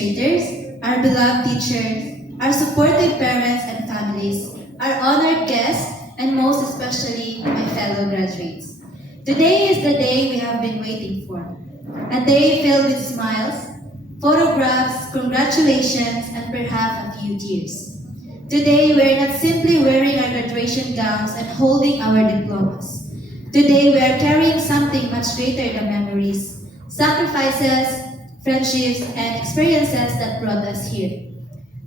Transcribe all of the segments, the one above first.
administrators, our beloved teachers, our supportive parents and families, our honored guests, and most especially my fellow graduates. Today is the day we have been waiting for. A day filled with smiles, photographs, congratulations, and perhaps a few tears. Today we are not simply wearing our graduation gowns and holding our diplomas. Today we are carrying something much greater than memories, sacrifices, friendships, and experiences that brought us here.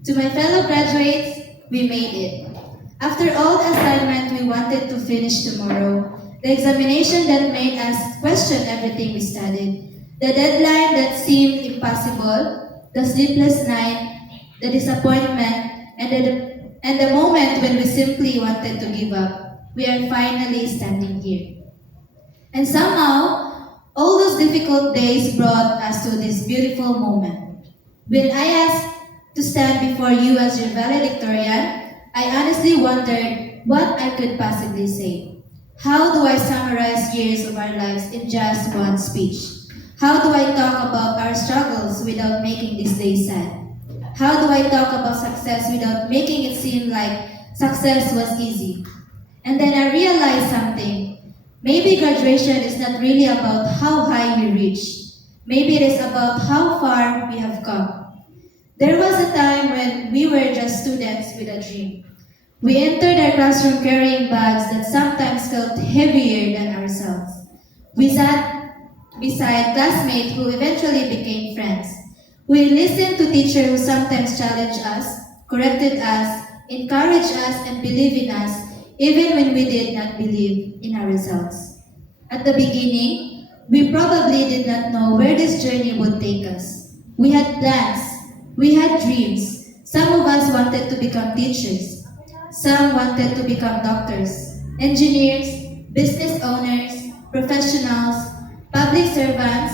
To my fellow graduates, we made it. After all the assignment we wanted to finish tomorrow, the examination that made us question everything we studied, the deadline that seemed impossible, the sleepless night, the disappointment, and the moment when we simply wanted to give up, we are finally standing here. And somehow, all those difficult days brought us to this beautiful moment. When I asked to stand before you as your valedictorian, I honestly wondered what I could possibly say. How do I summarize years of our lives in just one speech? How do I talk about our struggles without making this day sad? How do I talk about success without making it seem like success was easy? And then I realized something. Maybe graduation is not really about how high we reach. Maybe it is about how far we have come. There was a time when we were just students with a dream. We entered our classroom carrying bags that sometimes felt heavier than ourselves. We sat beside classmates who eventually became friends. We listened to teachers who sometimes challenged us, corrected us, encouraged us, and believed in us, even when we did not believe in our results. At the beginning, we probably did not know where this journey would take us. We had plans, we had dreams. Some of us wanted to become teachers. Some wanted to become doctors, engineers, business owners, professionals, public servants,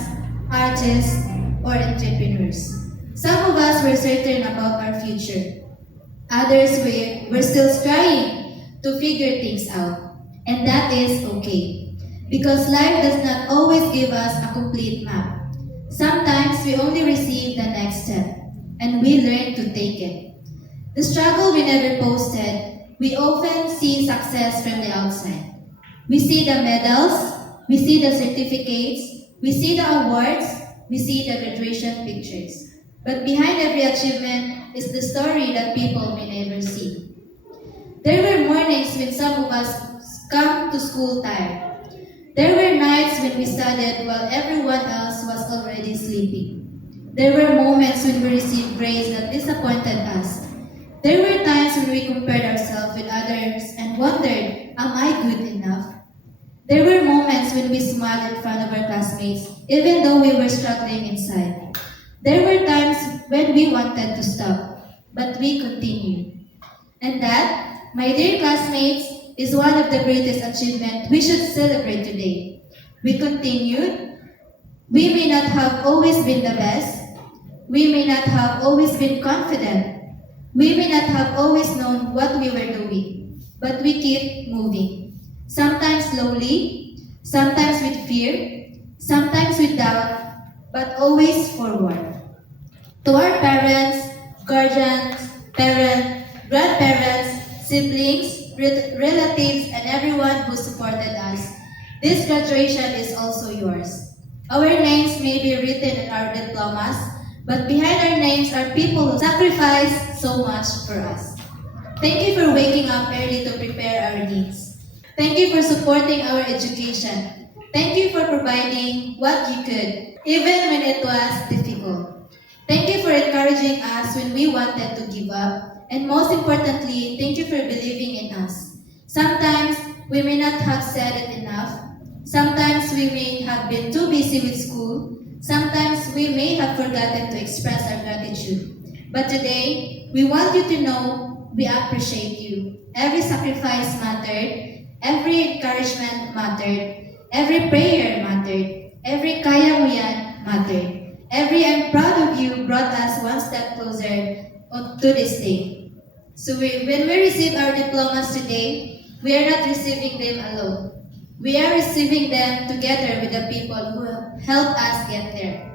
artists, or entrepreneurs. Some of us were certain about our future. Others were still trying to figure things out. And that is okay. Because life does not always give us a complete map. Sometimes we only receive the next step, and we learn to take it. The struggle we never posted, we often see success from the outside. We see the medals, we see the certificates, we see the awards, we see the graduation pictures. But behind every achievement is the story that people may never see. There were mornings when some of us come to school tired. There were nights when we studied while everyone else was already sleeping. There were moments when we received grades that disappointed us. There were times when we compared ourselves with others and wondered, am I good enough? There were moments when we smiled in front of our classmates, even though we were struggling inside. There were times when we wanted to stop, but we continued. And that, my dear classmates, is one of the greatest achievements we should celebrate today. We continued. We may not have always been the best. We may not have always been confident. We may not have always known what we were doing, but we keep moving. Sometimes slowly, sometimes with fear, sometimes with doubt, but always forward. To our parents, guardians, grandparents, siblings, relatives, and everyone who supported us, this graduation is also yours. Our names may be written in our diplomas, but behind our names are people who sacrificed so much for us. Thank you for waking up early to prepare our needs. Thank you for supporting our education. Thank you for providing what you could, even when it was difficult. Thank you for encouraging us when we wanted to give up. And most importantly, thank you for believing in us. Sometimes we may not have said it enough. Sometimes we may have been too busy with school. Sometimes we may have forgotten to express our gratitude. But today, we want you to know we appreciate you. Every sacrifice mattered. Every encouragement mattered. Every prayer mattered. Every kaya mo yan mattered. Every I'm proud of you brought us one step closer to this day. So when we receive our diplomas today, we are not receiving them alone. We are receiving them together with the people who helped us get there.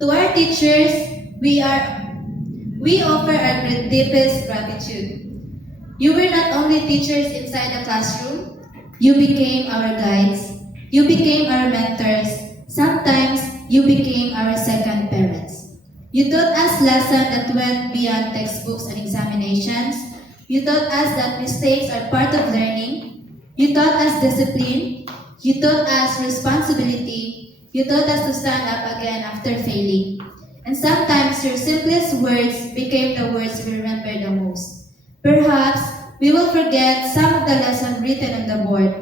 To our teachers, We offer our deepest gratitude. You were not only teachers inside the classroom, you became our guides, you became our mentors, sometimes you became our second parents. You taught us lessons that went beyond textbooks and examinations. You taught us that mistakes are part of learning. You taught us discipline. You taught us responsibility. You taught us to stand up again after failing. And sometimes your simplest words became the words we remember the most. Perhaps we will forget some of the lessons written on the board.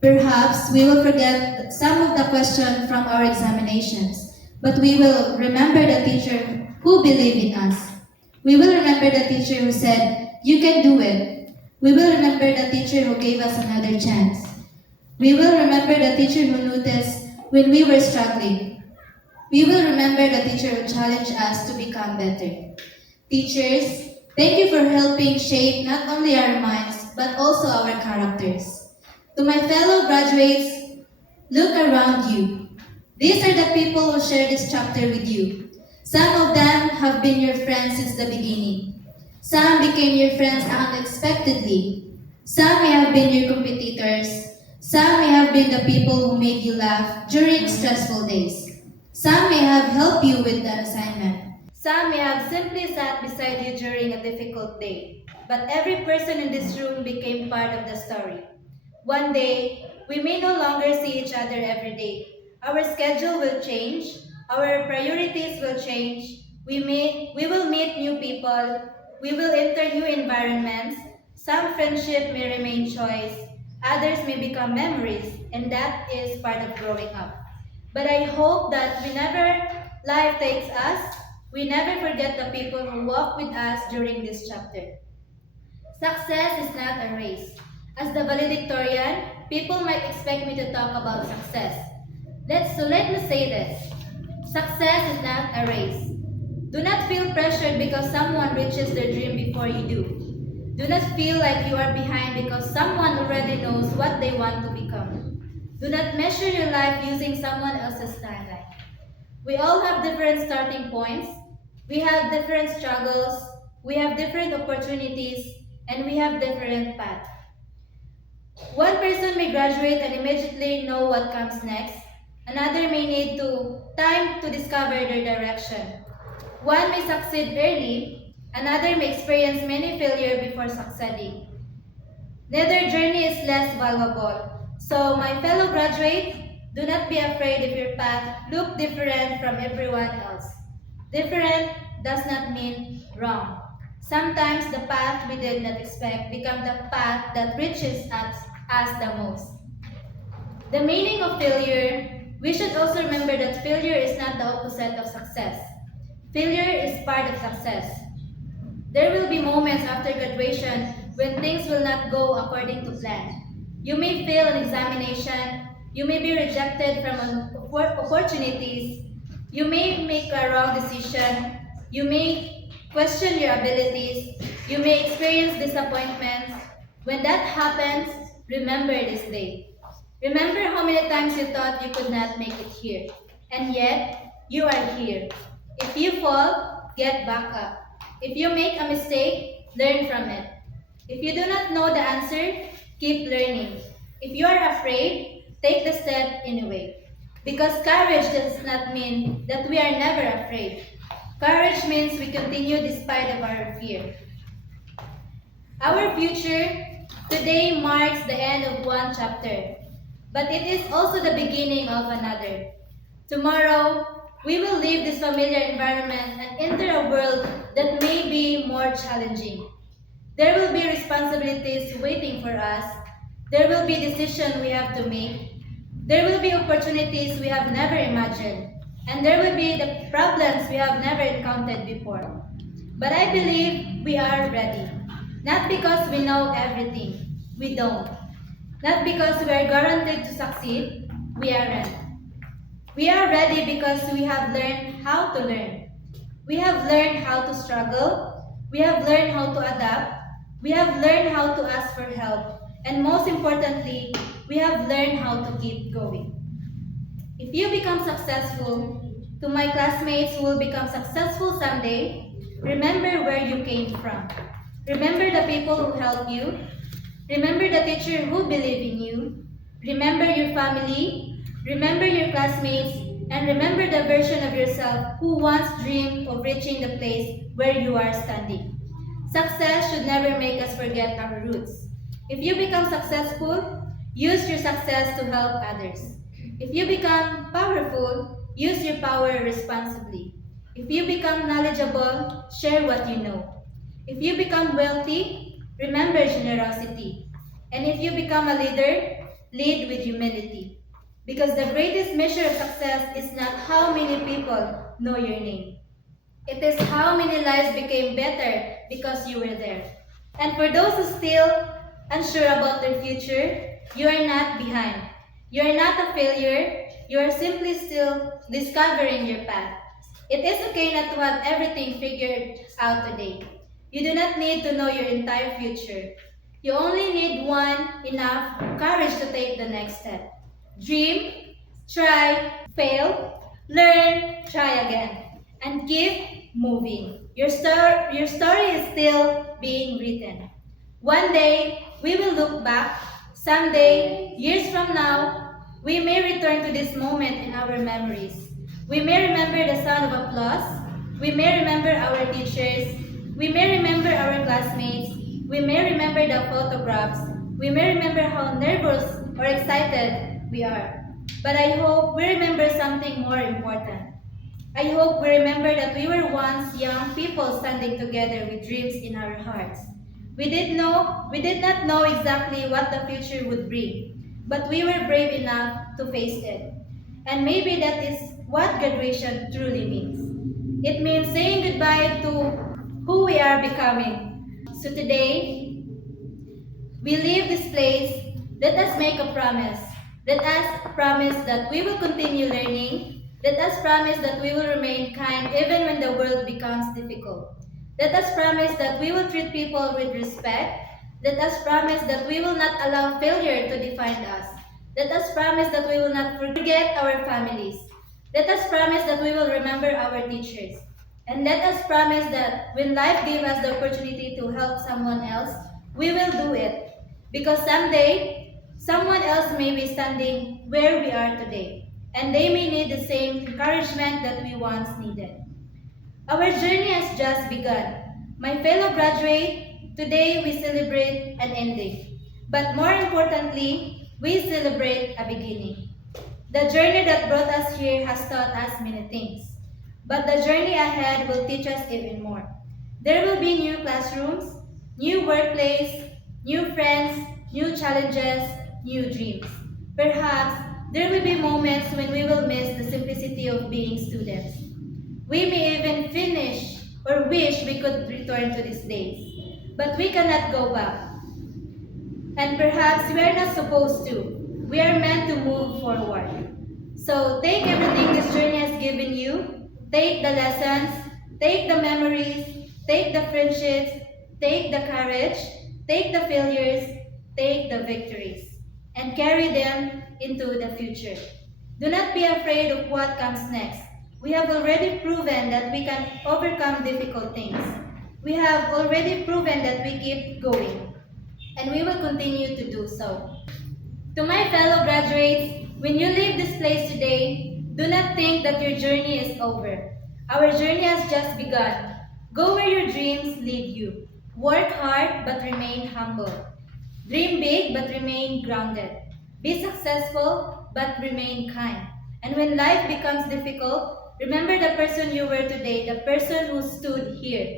Perhaps we will forget some of the questions from our examinations. But we will remember the teacher who believed in us. We will remember the teacher who said, "You can do it." We will remember the teacher who gave us another chance. We will remember the teacher who noticed when we were struggling. We will remember the teacher who challenged us to become better. Teachers, thank you for helping shape not only our minds, but also our characters. To my fellow graduates, look around you. These are the people who share this chapter with you. Some of them have been your friends since the beginning. Some became your friends unexpectedly. Some may have been your competitors. Some may have been the people who made you laugh during stressful days. Some may have helped you with the assignment. Some may have simply sat beside you during a difficult day. But every person in this room became part of the story. One day, we may no longer see each other every day. Our schedule will change. Our priorities will change. We will meet new people. We will enter new environments. Some friendship may remain choice. Others may become memories. And that is part of growing up. But I hope that whenever life takes us, we never forget the people who walk with us during this chapter. Success is not a race. As the valedictorian, people might expect me to talk about success. Let me say this. Success is not a race. Do not feel pressured because someone reaches their dream before you do. Do not feel like you are behind because someone already knows what they want to become. Do not measure your life using someone else's timeline. We all have different starting points. We have different struggles. We have different opportunities. And we have different paths. One person may graduate and immediately know what comes next. Another may need time to discover their direction. One may succeed early. Another may experience many failures before succeeding. Neither journey is less valuable. So, my fellow graduates, do not be afraid if your path looks different from everyone else. Different does not mean wrong. Sometimes the path we did not expect becomes the path that reaches us the most. The meaning of failure, we should also remember that failure is not the opposite of success. Failure is part of success. There will be moments after graduation when things will not go according to plan. You may fail an examination, you may be rejected from opportunities, you may make a wrong decision, you may question your abilities, you may experience disappointments. When that happens, remember this day. Remember how many times you thought you could not make it here, and yet you are here. If you fall, get back up. If you make a mistake, learn from it. If you do not know the answer, keep learning. If you are afraid, take the step anyway. Because courage does not mean that we are never afraid. Courage means we continue despite of our fear. Our future today marks the end of one chapter, but it is also the beginning of another. Tomorrow, we will leave this familiar environment and enter a world that may be more challenging. There will be responsibilities waiting for us. There will be decisions we have to make. There will be opportunities we have never imagined. And there will be the problems we have never encountered before. But I believe we are ready. Not because we know everything. We don't. Not because we are guaranteed to succeed. We aren't. We are ready because we have learned how to learn. We have learned how to struggle. We have learned how to adapt. We have learned how to ask for help. And most importantly, we have learned how to keep going. If you become successful, To my classmates who will become successful someday, remember where you came from. Remember the people who helped you. Remember the teacher who believed in you. Remember your family. Remember your classmates. And remember the version of yourself who once dreamed of reaching the place where you are standing. Success should never make us forget our roots. If you become successful, use your success to help others. If you become powerful, use your power responsibly. If you become knowledgeable, share what you know. If you become wealthy, remember generosity. And if you become a leader, lead with humility. Because the greatest measure of success is not how many people know your name. It is how many lives became better because you were there. And for those who still unsure about their future, you are not behind. You are not a failure. You are simply still discovering your path. It is okay not to have everything figured out today. You do not need to know your entire future. You only need enough courage to take the next step. Dream, try, fail, learn, try again, and keep moving. Your story is still being written. One day, we will look back. Someday, years from now, we may return to this moment in our memories. We may remember the sound of applause. We may remember our teachers. We may remember our classmates. We may remember the photographs. We may remember how nervous or excited we are. But I hope we remember something more important. I hope we remember that we were once young people standing together with dreams in our hearts. We did not know exactly what the future would bring, but we were brave enough to face it. And maybe that is what graduation truly means. It means saying goodbye to who we are becoming. So today, we leave this place. Let us make a promise. Let us promise that we will continue learning. Let us promise that we will remain kind even when the world becomes difficult. Let us promise that we will treat people with respect. Let us promise that we will not allow failure to define us. Let us promise that we will not forget our families. Let us promise that we will remember our teachers. And let us promise that when life gives us the opportunity to help someone else, we will do it. Because someday, someone else may be standing where we are today, and they may need the same encouragement that we once needed. Our journey has just begun. My fellow graduate, today we celebrate an ending. But more importantly, we celebrate a beginning. The journey that brought us here has taught us many things. But the journey ahead will teach us even more. There will be new classrooms, new workplace, new friends, new challenges, new dreams. Perhaps there will be moments when we will miss the simplicity of being students. We may even finish or wish we could return to these days, but we cannot go back. And perhaps we are not supposed to. We are meant to move forward. So take everything this journey has given you, take the lessons, take the memories, take the friendships, take the courage, take the failures, take the victories, and carry them into the future. Do not be afraid of what comes next. We have already proven that we can overcome difficult things. We have already proven that we keep going, and we will continue to do so. To my fellow graduates, when you leave this place today, do not think that your journey is over. Our journey has just begun. Go where your dreams lead you. Work hard but remain humble. Dream big but remain grounded. Be successful but remain kind. And when life becomes difficult, remember the person you were today, the person who stood here,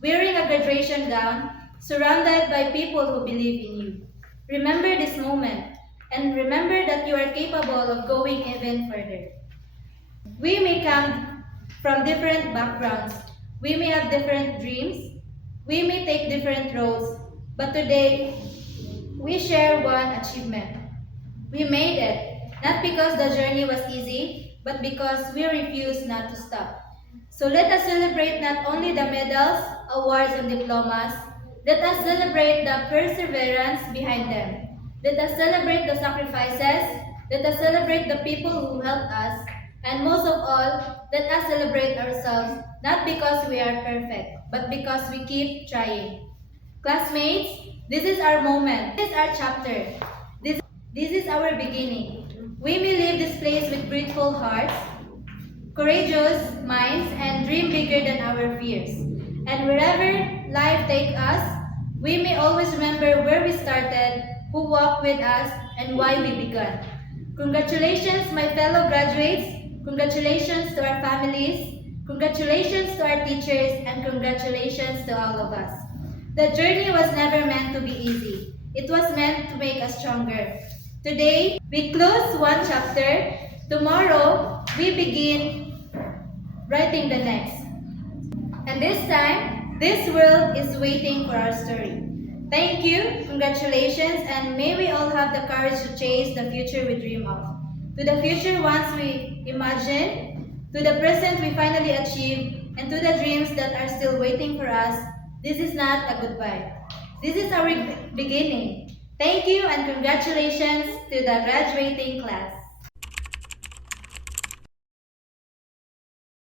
wearing a graduation gown, surrounded by people who believe in you. Remember this moment, and remember that you are capable of going even further. We may come from different backgrounds. We may have different dreams. We may take different roads. But today, we share one achievement. We made it, not because the journey was easy, but because we refused not to stop. So let us celebrate not only the medals, awards, and diplomas. Let us celebrate the perseverance behind them. Let us celebrate the sacrifices. Let us celebrate the people who helped us. And most of all, let us celebrate ourselves not because we are perfect, but because we keep trying. Classmates, this is our moment. This is our chapter. This is our beginning. We may leave this place with grateful hearts, courageous minds, and dream bigger than our fears. And wherever life takes us, we may always remember where we started, who walked with us, and why we began. Congratulations, my fellow graduates. Congratulations to our families. Congratulations to our teachers, and congratulations to all of us. The journey was never meant to be easy. It was meant to make us stronger. Today, we close one chapter. Tomorrow, we begin writing the next. And this time, this world is waiting for our story. Thank you, congratulations, and may we all have the courage to chase the future we dream of. To the future once we imagine, to the present we finally achieve, and to the dreams that are still waiting for us, this is not a goodbye. This is our beginning. Thank you and congratulations to the graduating class.